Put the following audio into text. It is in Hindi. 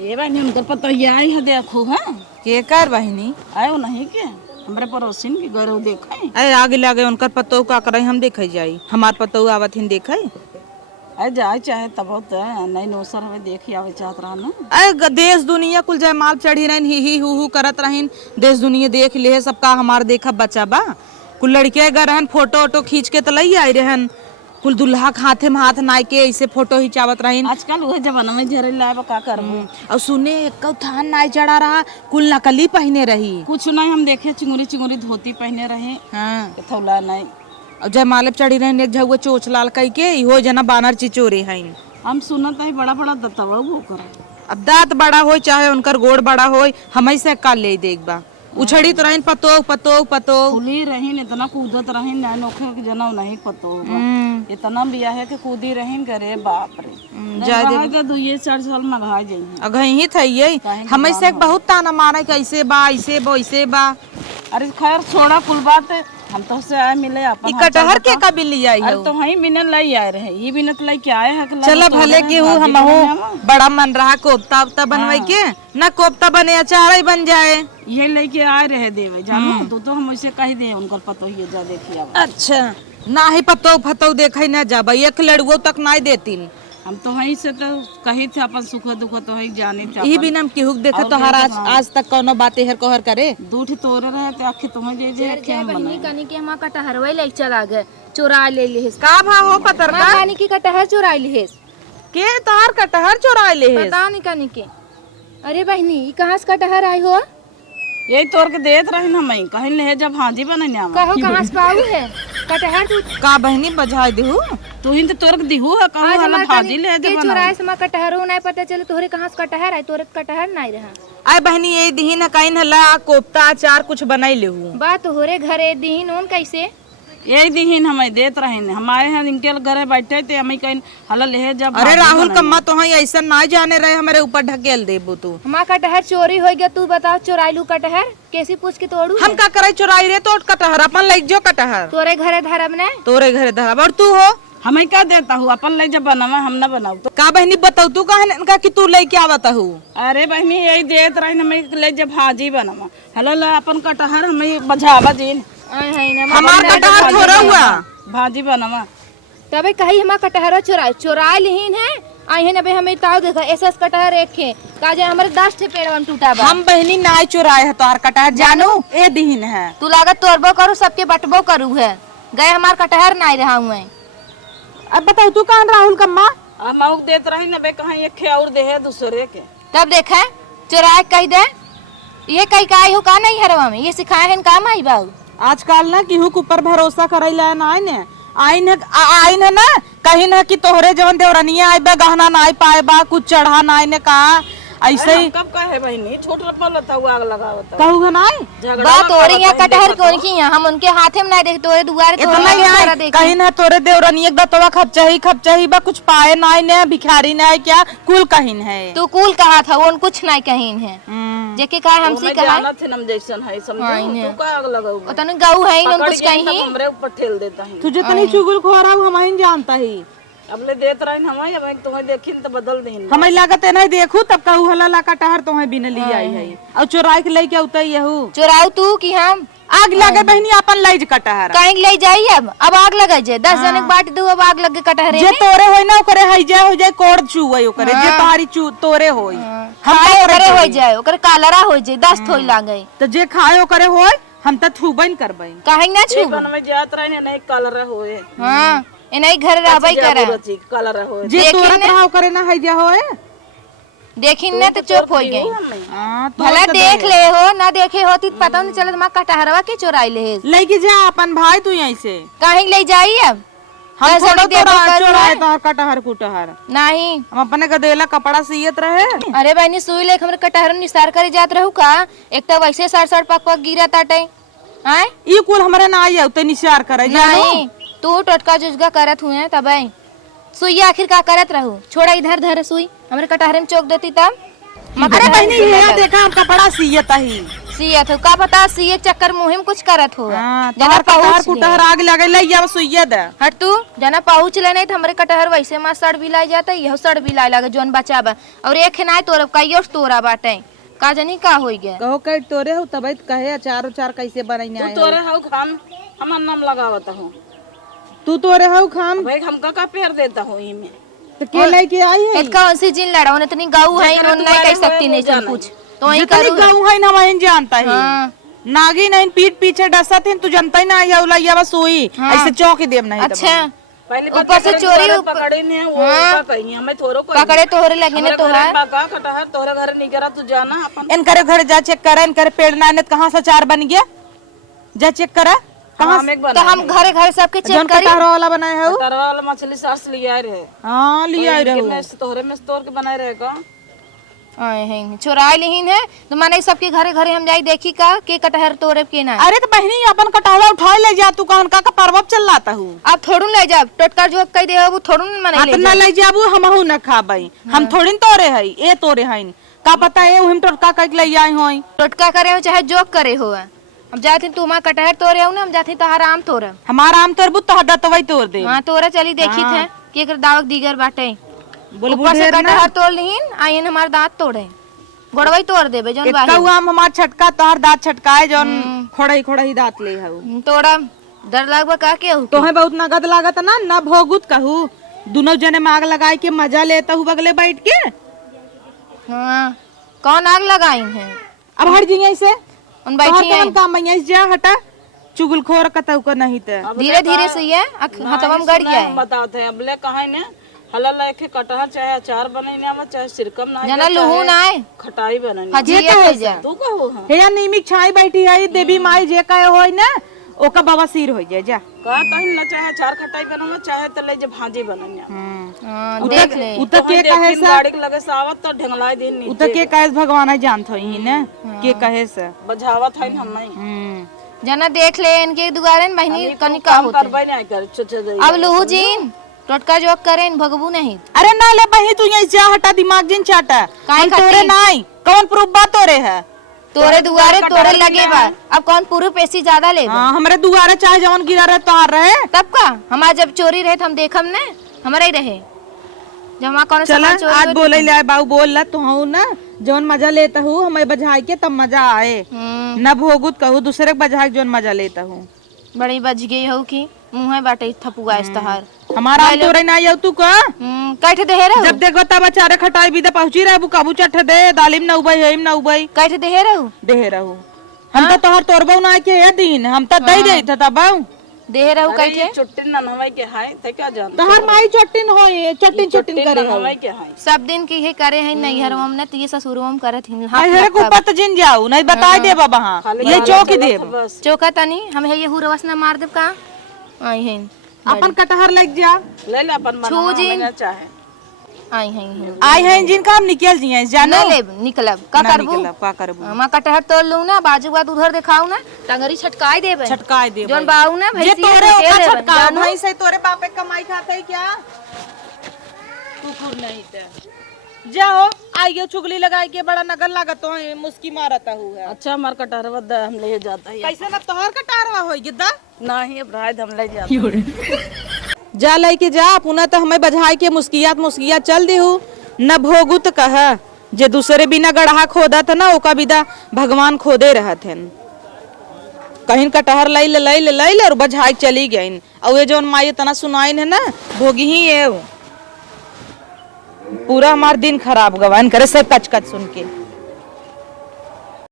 ए बहनी उनकर पता ये आई है देखो है के कर बहनी आयो नहीं के हमरे पड़ोसिन के घर देखे अरे आगे लागे उनकर पतो का करे हम देखे जाई हमार पतो आवत हिन देखे अरे जाए चाहे तब नहीं नौसर हमें देखी आवे चाहत रहा ना अरे देश दुनिया कुल जयमाल चढ़ी रहन ही हु करत रहिन देश दुनिया देख ले सबका हमार देखा बच्चा बा कुल लड़के गए रहन फोटो वोटो खींच के तो लई आई रहन कुल दुल्हा के हाथे में हाथ नाई के ऐसे फोटो खिंचावत रहिन। आजकल वह जमाना में झरे लाए का करबो और सुने एक थान नाई चढ़ा रहा कुल नकली पहने रही कुछ नहीं हम देखे चिंगुरी चिंगुरी धोती पहने रहे हाँ थौला नहीं और जयमाल चढ़ी रहन एक झगुआ चोच लाल कई के इहो जना बानर चिचोरे हैं। हम सुनत है बड़ा बड़ा दतवा वो कर अब दांत बड़ा हो चाहे उनकर गोड़ बड़ा हो हम से का ले देख बा उछड़ी तो रहीन पतो पतो पतो खुली रहीन इतना कूदत रहीन ना नोखे के जना नहीं पतो इतना बिया है कि कूदी रहीन करे बाप रे जादे के 2-4 साल में घा जाई अगई ही थई हम से बहुत ताना मारे कि ऐसे बा ऐसे बो ऐसे बा। अरे खैर छोड़ा कुल बात हम तो से आए मिले अपन कटहर के का बिल्ली आई है तो वही बिनत लाई आए रहे ये बिनत लाई क्या आए है चलो भले के हूँ हम बड़ा मन रहा कोफ्ता उफ्ता बनवाई के ना कोफ्ता बने अचार ही बन जाए ये लेके आए रहे देवे जानो तो हम ऐसे कह दे उनकर पतो ही जा देखिए अच्छा ना ही पतो फतो देखे न जाब एक लड़ुओ तक ना देती हम तो वहीं से तो कही थे अपन सुख दुख तो वही जाने थे ई बिना केहू देखे तो हर आज तक कोनो बातें हर कोहर करे दूठ तोरे रहे ते आखी तुम्हें जे क्या बहनी कनी के हम कटहरवे ले चला गए चुरा ले लिहिस का भाव हो पतर का कनी की कटहर चुरा लिहिस के तोहर कटहर चुरा ले पता नहीं कनी के। अरे बहनी ई कहां से कटहर आई हो यही तोड़ के देत रही हम कहीं ले जब भाजी बनने आवा कहो कहां से पाऊ है कटहर तू का बहनी बजाय देहू तू ही तो तोड़ के दिहू है कहूं वाला भाजी ले के चुराए से मैं कटहरो नहीं पता चले तोरे कहां से कटहर आई तोरे कटहर नहीं रहा आय बहनी ये दीन है कहीं हला कोफ्ता अचार कुछ बनाई लेहू बात होरे घरे दीन ओन कैसे यही दिहिन हमें देत रहे हम आए हैं इनके घरे बैठे थे हमें कहीं हला ले जब अरे राहुल कम्मा तो ही ऐसा ना जाने रहे हमारे ऊपर ढकेल देबो तू हमार कटहर चोरी हो गया तू बताओ चुराइलू कटहर कैसे पूछ के तोड़ू हम का करे चुराई रे तो कटहर अपन ले जो कटहर तोरे घरे धरब ने तोरे घरे धरब और तू हो हमें क्या देता हूँ अपन ले जब बनावा हम ना बनाऊ तो का बहनी बताऊ तू का कि तू लेके आवत हूँ अरे बहनी यही देत रही हमें ले जब भाजी बनावा हेलो ले अपन कटहर हमें बझावा जी हमार कटहर थोड़ा हुआ भाजी बनावा तबे कही हमार कटहरो चुराए लिहिन है आई है नबे हमें ताऊ देखा ऐसा कटहर एक है काजे हमारे 10 ठे पेड़ टूटा बा हम बहनी नाय चुराए है तोहर कटहर जानू ए दीन है तू लागत तोड़बो करू सबके बटबो करू है गए हमार कटहर नहीं रहा हूँ अब बताओ तू कहाँ राहुल कम्मा हम आउक देत रही नबे कहीं एक खे और दे है दूसरे के तब देखा चुराए कह दे ये कहीं का आई हो का नहीं हरवा में ये सिखाए हैं काम आई बाऊ आजकल ना केहू के ऊपर भरोसा करैला ना आइन है ना कहीं ना कि तोहरे जवन देवरनिया आइबा गहना ना आई पाएबा कुछ चढ़ा ना आइने का ऐसे ही कब कहे बहनी छोट रपलता हुआ आग लगावता कहूगा ना बात हो रही है कटहर कौन की है हम उनके हाथे में नहीं देख तोरे दुआरे इतना ही कहीं ना तोरे देवरनिया दतवा खपचाही बा कुछ पाए ना ने भिखारी ना है क्या कुल कहीं है तू कुल कहा था वो कुछ नहीं कहीं है जेके कहा हमसे कहा जाना थे हम जैसन है समझो तू का आग लगाऊ तने गऊ है न कुछ कहीं हमरे ऊपर ठेल देता है तुझे तनी चुगल खोरा हम ही जानता ही अब ले देत रही हमें अब तुम्हें देखिन तो बदल देन हमें लागत है नहीं देखू तब कहू हला ला कटहर तुम्हें बिन ली आई है और चुराई के लेके उतई यहू चुराऊ तू कि हम आग लगे बहनी अपन लाई कटहर कहीं ले जाई अब आग लगे जे 10 जने के बाट दू अब आग लगे कटहरे जे तोरे होई ना ओकरे हई जाए हो जाए कोड़ चुवई ओकरे जे तारी चू तोरे होई हम ओकरे हो जाए ओकरे कालरा हो जाए 10 थोई लागे तो जे खाए ओकरे होई हम त छुबन करबै काहे ना छू बन में जात रहे नहीं कलर होए हां एनई घर रहबै करे कलर होए जे तोरा रहा करे ना हई जा होए देखिन ना तो चुप हो गई भला देख ले हो ना देखे होती पता नहीं चले तुम कटहरवा के चुराई ले लेके जा अपन भाई तू यहीं से कहीं ले जाई अब हम थोड़ा चुराए तोहर कटहर कुटहर नहीं हम अपने गदेला कपड़ा सियत रहे अरे बहनी सुई ले हमरे कटहर निसार करे जात रहू का एक तो वैसे सड़ पक पक गिरा ताटे हैं ई कुल हमरे ना आई उते निसार करे नहीं तू टटका जुजगा करत हुए तब सुई आखिर का करत रहू छोड़ा इधर धर सुई हमरे कटहरे में चोक देती तब अरे बहनी ये देखा हम कपड़ा सियत ही सियत हो का पता सिए चक्कर मुहिम कुछ करत हो हां जना कटहर पहुंच कुटहर आग लगे ले या सुइया दे हट तू जना पहुंच ले नहीं तो हमरे कटहर वैसे में सड़ भी लाई जाता यह सड़ भी लाई लगे जोन बचाबा और एक है ना तोरा कईयो तोरा बाटे का जानी का होई गया कहो कई तोरे हो तब कहे अचार उचार कैसे बनाई आए तोरे हाउ खाम हमार नाम लगावत हूँ तू तोरे हो खाम भाई हमका का पेड़ देता हूँ इमे तो के लेके आई है एक कौन सी जिन लड़ा उन्हें इतनी गाऊ है इन्होंने नहीं कह सकती नहीं सब कुछ तो वही जितनी करूँ गाँव है ना वही जानता है हाँ। नागी नहीं पीठ पीछे डसा थे तू जनता ही ना आया उलाइया बस सोई ऐसे चौक ही देव नहीं अच्छा पहले ऊपर से चोरी पकड़े ने वो का कहीं हमें थोरो कोई पकड़े तोहरे लगे ने तोहार पका कटहर तोरे घर नहीं करा तू जाना अपन इन करे घर जा चेक करा इन करे पेड़ ना कहाँ से अचार बन गया जा चेक करा कहां हम एक तो हम घरे घरे सबके चेक जौन करी कटहर वाला बनाए हो तरवा वाला मछली सास लिया रहे हाँ लिया रहो में तोहरे में तोड़ के बनाए रहेगा आए हैं चुराई लिहिन है तो माने सबके घरे घरे हम जाई देखी का के कटहर तोरे के ना अरे तो बहनी अपन कटहरा उठाए ले जा तू कहन का पर्वत चल लाता हूँ आप थोड़ू ले जाब टोटका जो कह दे वो थोड़ू मने ले ना ले जाबू हमहू न खाबई हम थोड़ी न तोरे हई ए तोरे हईन का पता है उहिम टोटका कह ले आई होई टोटका करे हो चाहे जोक करे हो हम जाती तू वहाँ कटहर तोड़े हो ना हम जाती तो आराम तोड़ हमारा आम तोड़ बुत दतवई तोड़ दे हाँ तोरा चली देखी थे कि एकर दावक दीगर बाटे बोल ऊपर से कटहर तोड़ लिहिन आइन हमार दांत तोड़े गोड़वई तोड़ देबे जौन इतना हुआ हमार छटका तोहर दांत छटकाए जौन खोड़ई खोड़ई दांत ले हऊ तोड़ा डर लगबा का के हो तोहे बहुत नगद लागत ना न भोगुत कहू दोनों जने माग लगाए के मजा लेता हूँ बगले बैठ के हाँ कौन आग लगाई है अब हट जिए से उन बैठी है काम भैया जा हटा चुगलखोर कतहु को नहीं ते धीरे धीरे से ये हथवा में गड़ गया है बताओ थे अबले कहां ने हला लेके कटहर चाहे अचार बनाने आवा चाहे सिरकम ना जना लूहू ना आए खटाई बनाने हजिया हो जा तू कहू हां हे या नीमिक छाई बैठी है देवी माई जे कहे होई ना ओका बवासीर हो जाए जा का तहिन ना चाहे अचार खटाई बनावा चाहे त ले जे भाजी बनाने हाँ देख ले उत के कहे से गाड़ी के लगे सावत तो ढंगलाई दिन नी उत के कहे भगवान ही जानत होई ने के कहे से बजावत है हम नहीं जना देख ले इनके दुआरे न बहनी कनी का होते करबै नहीं कर चचे अब लूहू जीन टोटका जोक करे इन भगबू नहीं अरे ना ले बही तू यहीं जा हटा दिमाग जिन चाटा काहे हम तोरे नाई कौन प्रूफ बा तोरे है तोरे दुआरे तोरे लगे बा अब कौन पूरे पैसे ज्यादा ले हां हमरे दुआरे चाहे जवन गिरा रहे तोहार रहे तब का हमारा जब चोरी रहे तो हम देखम ने हमारा ही रहे जब वहाँ कौन चला सामान चोरी आज होती बोले ले बाबू बोल ला तू हूं ना जवन मजा लेता हूँ हमें बजाई के तब मजा आए न भोगुत कहूँ दूसरे के बजाई जवन मजा लेता हूँ बड़ी बज गई हो कि मुंह बाटे थपुआ इस्तहार हमारा हम तोरे ना आयौ तू का कैठ दे रहो जब देखो तब बेचारे खटाई भी दे पहुंची रहे बु काबू चठ दे दालिम न उबई हेम न उबई कैठ दे रहो दे रहू हम तो तोहर तोरबौ ना के है दिन हम तो दई दे था तब दे रहो कैठे चुट्टी ना नवाई के हाय ते क्या जान तोहर माई चट्टिन होए चट्टिन चट्टिन करे हो नवाई के हाय सब दिन की है करे है नहीं हर हम ने तो ये ससुर हम करत हिन हाय हरे को पत जिन जाऊ नहीं बता दे बाबा हां ये चौक दे चौका तनी हम है ये हुरवस ना मार देब का आई है अपन कटहर लग जा ले ले अपन बना चाहे आई है आई है जिनका हम निकल जिए जानो ले निकलब का करबू का करबू हम कटहर तोड़ लूं ना बाजू बात उधर दिखाऊ ना टंगरी छटकाई देबे छटकाए दे जोन बाऊ ना ये भैंसी तोरे ओका छटका भाई से तोरे बापे कमाई खाते क्या कुकुर नहीं ते जाओ आइयो चुगली लगाई के बड़ा नगर लागत हो मुस्की मारता हुआ अच्छा हमार कटहर वदा हम ले जाता है कैसे ना तोहर कटारवा होई गिद्दा नहीं अब रात हम ले जाते जा लेके जा पुनः तो हमें बजाई के मुस्कियात चल देहू न भोगू तो कह जे दूसरे बिना गढ़ा खोदा था ना ओका बिदा भगवान खोदे रहत हन कहीं कटहर लई और बजाई चली गई और ये जो माई तना सुनाइन है ना भोगी ही है पूरा हमार दिन खराब गवान करे सब कच कच सुन के